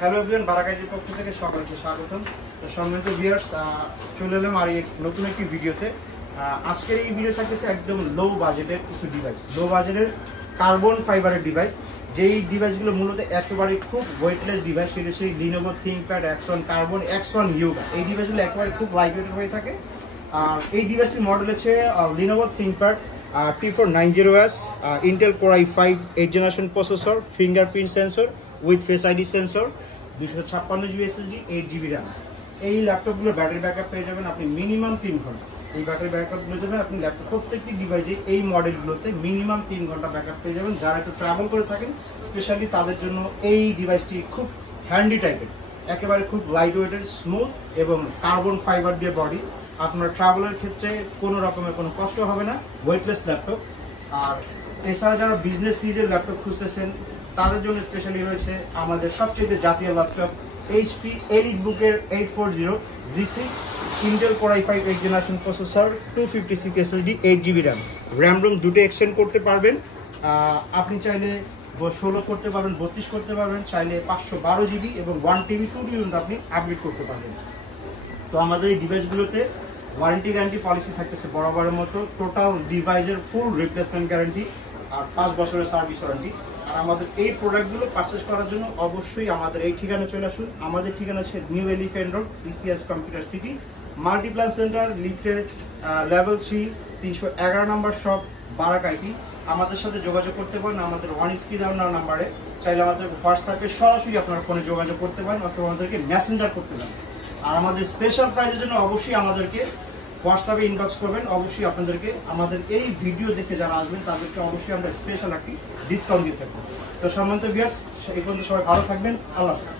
Hello everyone, বারাকাইজির পক্ষ থেকে সকলকে স্বাগতম। সম্মানিত ভিউয়ার্স, চলে এলাম আর নতুন একটি ভিডিওতে। আজকের এই ভিডিও থাকতেছে একদম লো বাজেটের কিছু ডিভাইস, লো বাজেটের কার্বন ফাইবারের ডিভাইস। যেই ডিভাইসগুলো মূলত একেবারে খুব ওয়েটলেস ডিভাইস, সেটা হচ্ছে Lenovo ThinkPad X1 carbon X1 yoga. এই ডিভাইসগুলো একেবারে খুব লাইট ওয়েটের হয়ে থাকে। এই ডিভাইসটির মডেল হচ্ছে Lenovo ThinkPad T490S, Intel core i5 8th generation processor, fingerprint sensor with face ID sensor, 256GB SSD, 8GB RAM। এই ল্যাপটপগুলোর ব্যাটারি ব্যাকআপ পেয়ে যাবেন আপনি মিনিমাম 3 ঘন্টা। এই ব্যাটারি ব্যাকআপ পেয়ে যাবেন আপনি ল্যাপটপ প্রত্যেকটি ডিভাইসে এই মডেলগুলোতে মিনিমাম 3 ঘন্টা ব্যাকআপ পেয়ে যাবেন। যারা একটু ট্রাভেল করে থাকেন স্পেশালি তাদের জন্য এই ডিভাইসটি খুব হ্যান্ডি টাইপের, একেবারে খুব লাইট ওয়েটের, স্মুথ এবং কার্বন ফাইবার দিয়ে বডি। আপনার ট্রাভেলের ক্ষেত্রে কোনো রকমের কোনো কষ্ট হবে না, ওয়েটলেস ল্যাপটপ। আর এছাড়া যারা বিজনেস সিরিজের ল্যাপটপ খুঁজতেছেন তাদের জন্য স্পেশালি রয়েছে আমাদের সবচেয়ে জাতীয় laptop HP এলিটবুকের 840 G6, Intel core i5 8th generation processor, 256 SSD, 8GB RAM। RAM ROM দুটো এক্সটেন্ড করতে পারবেন। আপনি চাইলে 16 করতে পারবেন, 32 করতে পারবেন, চাইলে 512GB এবং 1TB 2TB পর্যন্ত আপনি আপগ্রেড করতে পারবেন। তো আমাদের এই ডিভাইসগুলোতে ওয়ারেন্টি গ্যারান্টি পলিসি থাকতেছে বরাবরের মতো। টোটাল ডিভাইসের ফুল রিপ্লেসমেন্ট গ্যারান্টি আর 5 বছরের সার্ভিস ওয়ারেন্টি। আর আমাদের এই প্রোডাক্টগুলো পারচেস করার জন্য অবশ্যই আমাদের এই ঠিকানা চলে আসুন। আমাদের ঠিকানা হচ্ছে new elephant road, PCS computer city, Multiplan centre, লিফটের লেভেল 3, 311 নম্বর শপ, বারাকাইটি। আমাদের সাথে যোগাযোগ করতে পারেন আমাদের ওয়ান স্ক্রিন দেওয়ার নাম্বারে। চাইলে আমাদের হোয়াটসঅ্যাপে সরাসরি আপনার ফোনে যোগাযোগ করতে পারেন অথবা আমাদেরকে মেসেঞ্জার করতে পারেন। আর আমাদের স্পেশাল প্রাইজের জন্য অবশ্যই আমাদেরকে হোয়াটসঅ্যাপে ইনবক্স করবেন। অবশ্যই আপনাদেরকে আমাদের এই ভিডিও দেখে যারা আসবেন তাদেরকে অবশ্যই আমরা স্পেশাল একটি ডিসকাউন্ট দিয়ে থাকবো। তো সম্মানিত ভিউয়ার্স, এই পর্যন্ত সবাই ভালো থাকবেন। আল্লাহ হাফেজ।